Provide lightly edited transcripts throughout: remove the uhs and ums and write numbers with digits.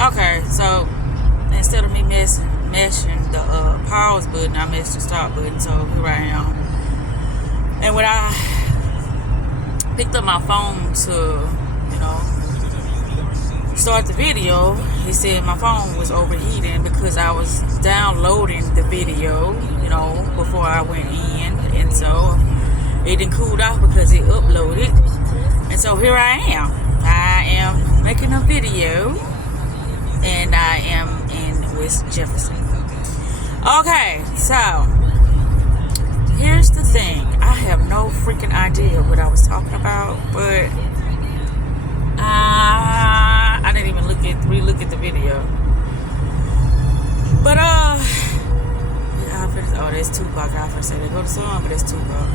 Okay, so instead of me mashing the pause button, I mashed the stop button. So here I am. And when I picked up my phone to, start the video, he said my phone was overheating because I was downloading the video, before I went in. And so it didn't cool off because it uploaded. And so here I am. I am making a video. And I am in West Jefferson. Okay, so here's the thing. I have no freaking idea what I was talking about, but I didn't even re-look at the video. But there's Tupac. I was say they go to song, but there's Tupac.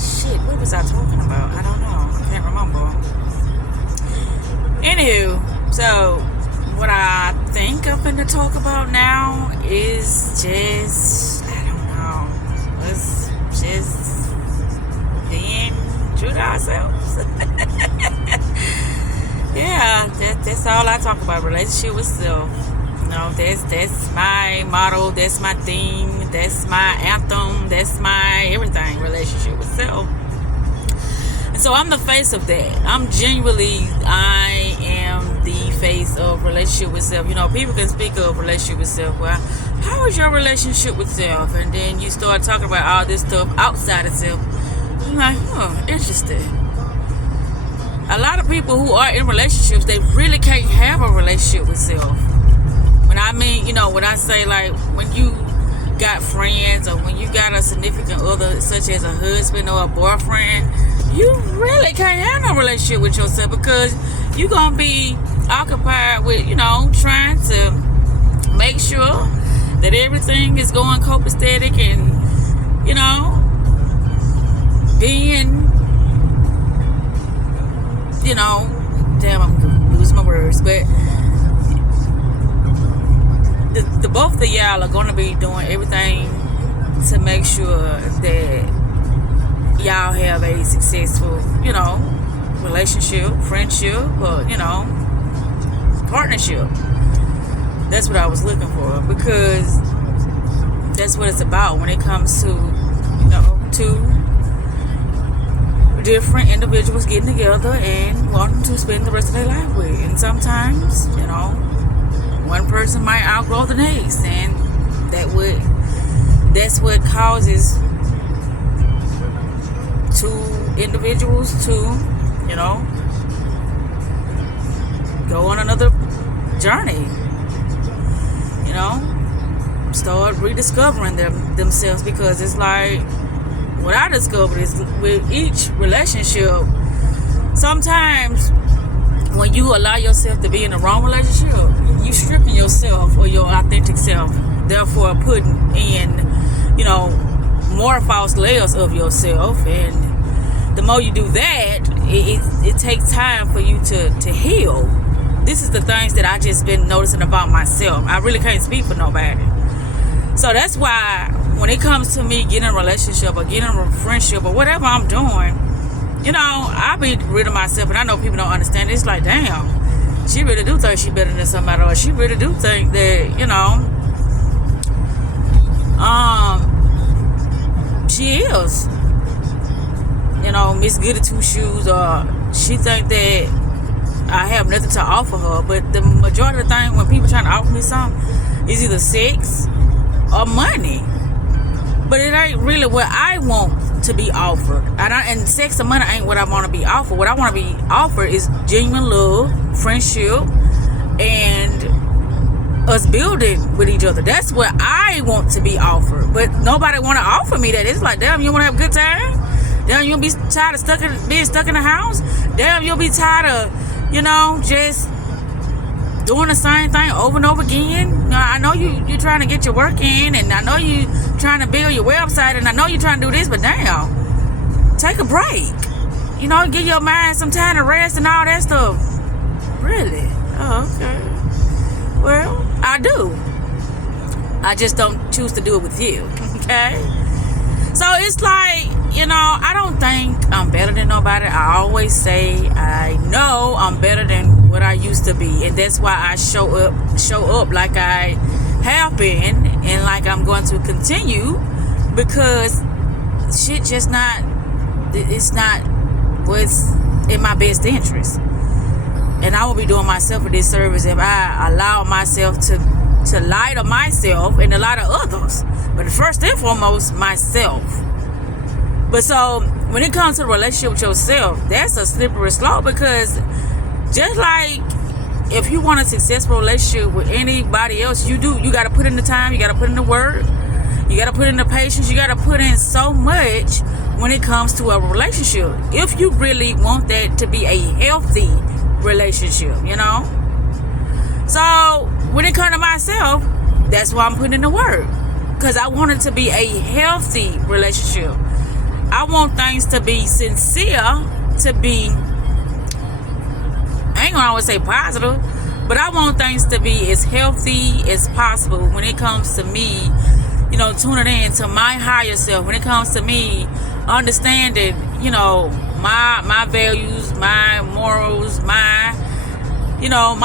Shit, what was I talking about? I don't know. I can't remember. Anywho, so what I think I'm going to talk about now is just, I don't know, let's just being true to ourselves. Yeah, that's all I talk about, relationship with self. That's my motto, that's my theme, that's my anthem, that's my everything, relationship with self. So I'm the face of that. I am the face of relationship with self. People can speak of relationship with self. Well, how is your relationship with self? And then you start talking about all this stuff outside of self. I'm like, interesting. A lot of people who are in relationships, they really can't have a relationship with self. When I mean, when I say like when you got friends or when you got a significant other, such as a husband or a boyfriend, you really can't have no relationship with yourself because you're going to be occupied with, trying to make sure that everything is going copacetic and, being, damn, I'm going to lose my words, but the both of y'all are going to be doing everything to make sure that y'all have a successful, relationship, friendship, or, partnership. That's what I was looking for, because that's what it's about when it comes to, two different individuals getting together and wanting to spend the rest of their life with. And sometimes, one person might outgrow the next, and that's what causes two individuals to, go on another journey, start rediscovering themselves, because it's like what I discovered is with each relationship, sometimes when you allow yourself to be in the wrong relationship, you stripping yourself or your authentic self, therefore putting in, more false layers of yourself. And the more you do that, it takes time for you to heal. This is the things that I just been noticing about myself. I really can't speak for nobody. So that's why when it comes to me getting a relationship or getting a friendship or whatever I'm doing, I be rid of myself. And I know people don't understand. It's like, damn, she really do think she better than somebody, or she really do think that, she is, Miss Goody Two Shoes, or she think that I have nothing to offer her. But the majority of the time when people trying to offer me something, is either sex or money. But it ain't really what I want to be offered. And sex and money ain't what I want to be offered. What I want to be offered is genuine love, friendship, and us building with each other. That's what I want to be offered. But nobody want to offer me that. It's like, damn, you want to have a good time? Damn, you'll be tired of being stuck in the house? Damn, you'll be tired of, just doing the same thing over and over again. I know you're trying to get your work in, and I know you trying to build your website, and I know you're trying to do this, but damn, take a break. Give your mind some time to rest and all that stuff. Really? Oh, okay. Well, I do. I just don't choose to do it with you. Okay? So it's like, I don't think I'm better than nobody. I always say I know I'm better than what I used to be, and that's why I show up like I have been and like I'm going to continue, because shit just it's not what's in my best interest. And I will be doing myself a disservice if I allow myself to lie to myself and to lie to others. But first and foremost, myself. But so when it comes to the relationship with yourself, that's a slippery slope, because just like if you want a successful relationship with anybody else, you got to put in the time, you got to put in the work, you got to put in the patience, you got to put in so much when it comes to a relationship. If you really want that to be a healthy relationship, So when it comes to myself, that's why I'm putting in the work, because I want it to be a healthy relationship. I want things to be sincere, to be, I ain't gonna always say positive, but I want things to be as healthy as possible when it comes to me, tuning in to my higher self, when it comes to me understanding, my values, my morals, my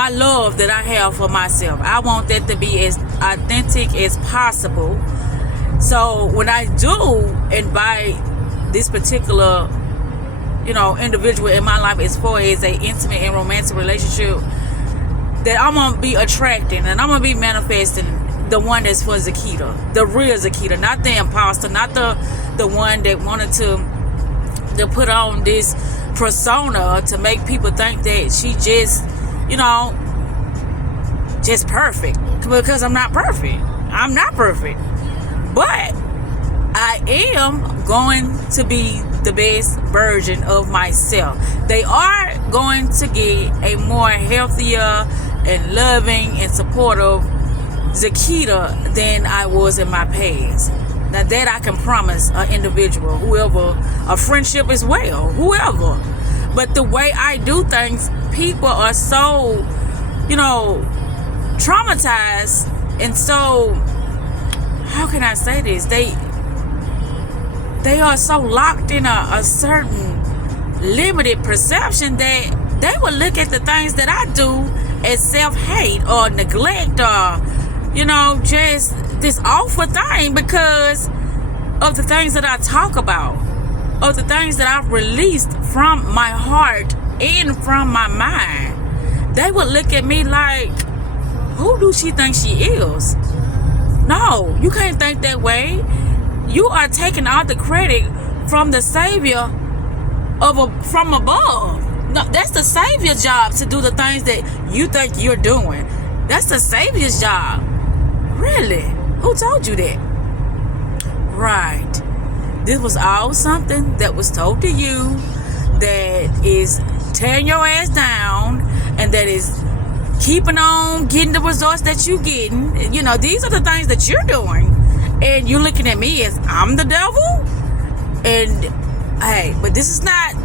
love that I have for myself. I want that to be as authentic as possible. So when I do invite this particular, individual in my life as far as a intimate and romantic relationship, that I'm going to be attracting and I'm going to be manifesting the one that's for Zakita, the real Zakita, not the imposter, not the one that wanted to put on this persona to make people think that she just, just perfect, because I'm not perfect. I'm not perfect. But I am going to be the best version of myself. They are going to get a more healthier and loving and supportive Zakita than I was in my past. Now that I can promise an individual, whoever, a friendship as well, whoever. But the way I do things, people are so, traumatized, and so, how can I say this? They are so locked in a certain limited perception that they will look at the things that I do as self-hate or neglect or, just this awful thing, because of the things that I talk about, of the things that I've released from my heart and from my mind. They would look at me like, who do she think she is? No, you can't think that way. You are taking all the credit from the Savior from above. No, that's the Savior's job to do the things that you think you're doing. That's the Savior's job. Really? Who told you that? Right. This was all something that was told to you that is tearing your ass down and that is keeping on getting the results that you're getting. These are the things that you're doing. And you're looking at me as I'm the devil? And, hey, but this is not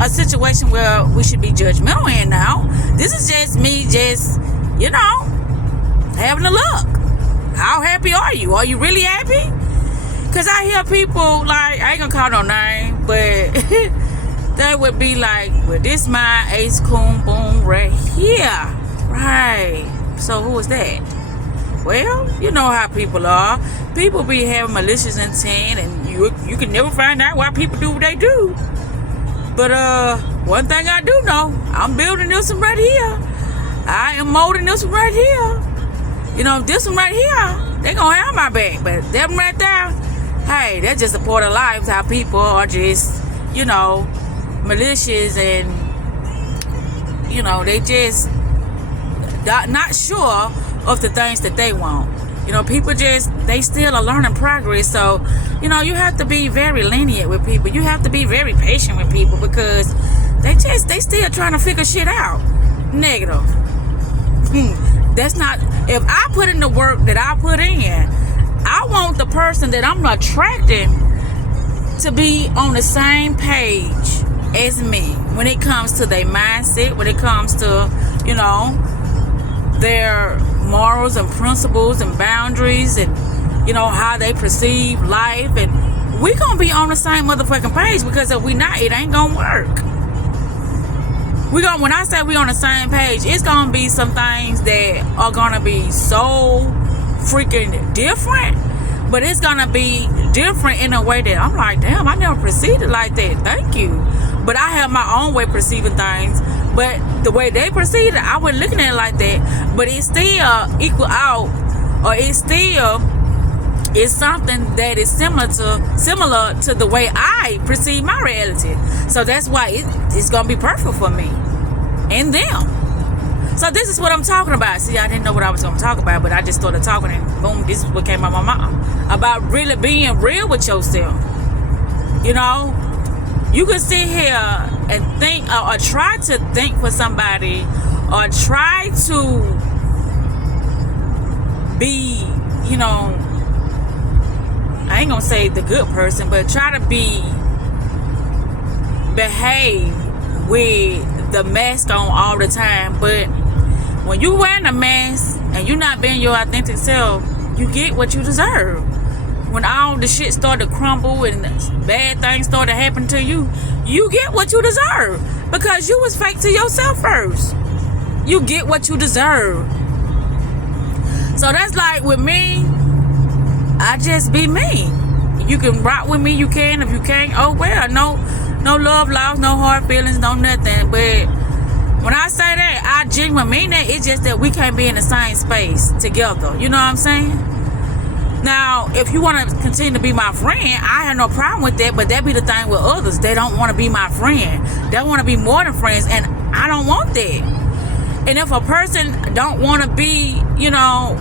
a situation where we should be judgmental in now. This is just me having a look. How happy are you? Are you really happy? Because I hear people, like, I ain't gonna call no name, but they would be like, well, this my ace coon boom right here. Right. So who is that? Well, you know how people are. People be having malicious intent, and you can never find out why people do what they do. But one thing I do know, I'm building this one right here. I am molding this one right here. This one right here, they gonna have my back. But them right there, hey, that's just a part of life. How people are just, malicious, and they just not sure of the things that they want. People they still are learning progress. So, you have to be very lenient with people. You have to be very patient with people, because they still trying to figure shit out. Negative. That's not, if I put in the work that I put in, I want the person that I'm attracting to be on the same page as me when it comes to their mindset, when it comes to, their morals and principles and boundaries, and how they perceive life, and we gonna be on the same motherfucking page, because if we not, it ain't gonna work. When I say we on the same page, it's gonna be some things that are gonna be so freaking different, but it's gonna be different in a way that I'm like, damn, I never perceived it like that. Thank you. But I have my own way of perceiving things. But the way they perceive it, I wasn't looking at it like that. But it still equal out, or it still is something that is similar to the way I perceive my reality. So that's why it's gonna be perfect for me and them. So this is what I'm talking about. See, I didn't know what I was gonna talk about, but I just started talking, and boom, this is what came out of my mouth about really being real with yourself. You know, you can sit here and think, or try to think for somebody, or try to be, you know, I ain't gonna say the good person, but try to behave with the mask on all the time. But when you wearing a mask and you not being your authentic self, you get what you deserve. When all the shit start to crumble and bad things start to happen to you, you get what you deserve, because you was fake to yourself first. You get what you deserve. So that's like with me, I just be me. You can rock with me, you can. If you can't, oh well. No love lost, no hard feelings, no nothing. But when I say that, I genuinely mean that. It's just that we can't be in the same space together. You know what I'm saying? Now, if you want to continue to be my friend, I have no problem with that. But that be the thing with others. They don't want to be my friend. They want to be more than friends, and I don't want that. And if a person don't want to be, you know,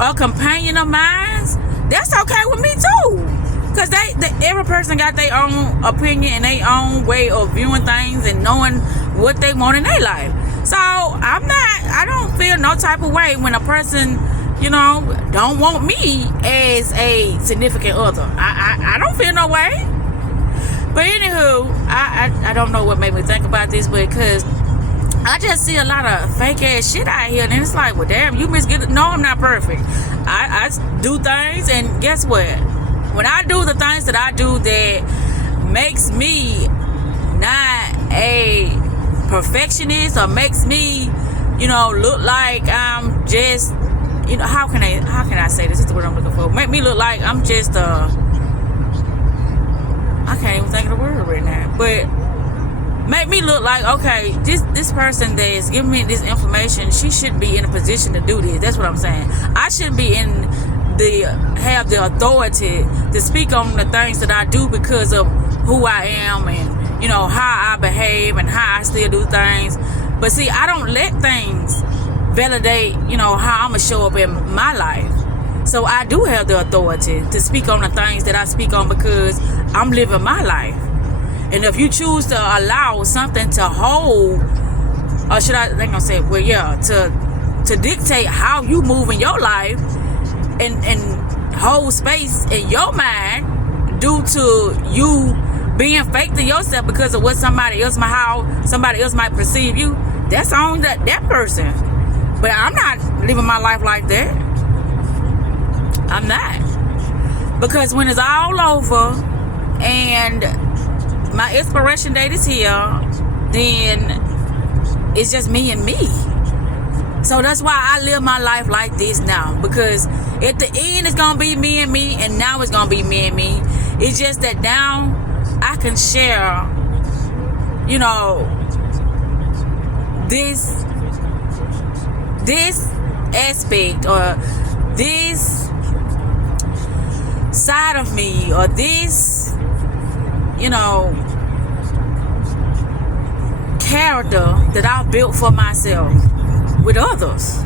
a companion of mine, that's okay with me too. Because every person got their own opinion and their own way of viewing things and knowing what they want in their life. So I don't feel no type of way when a person, you know, don't want me as a significant other. I don't feel no way. But anywho, I don't know what made me think about this, because I just see a lot of fake ass shit out here, and it's like, well, damn, you misget. No, I'm not perfect. I do things, and guess what? When I do the things that I do that makes me not a perfectionist, or makes me, you know, look like I'm just, you know, how can I say this? This is what I'm looking for. Make me look like I'm just I can't even think of the word right now, but make me look like, okay, this person that is giving me this information, she shouldn't be in a position to do this. That's what I'm saying. I shouldn't be have the authority to speak on the things that I do because of who I am, and, you know, how I behave and how I still do things. But see, I don't let things validate, you know, how I'm gonna show up in my life. So I do have the authority to speak on the things that I speak on, because I'm living my life. And if you choose to allow something to hold, or should I think I'll say, well, yeah, to dictate how you move in your life, and hold space in your mind due to you being fake to yourself because of what how somebody else might perceive you, that's on that person. But I'm not living my life like that. I'm not. Because when it's all over and my expiration date is here, then it's just me and me. So that's why I live my life like this now, because at the end it's gonna be me and me, and now it's gonna be me and me. It's just that now I can share, you know, this aspect, or this side of me, or this, you know, character that I've built for myself with others.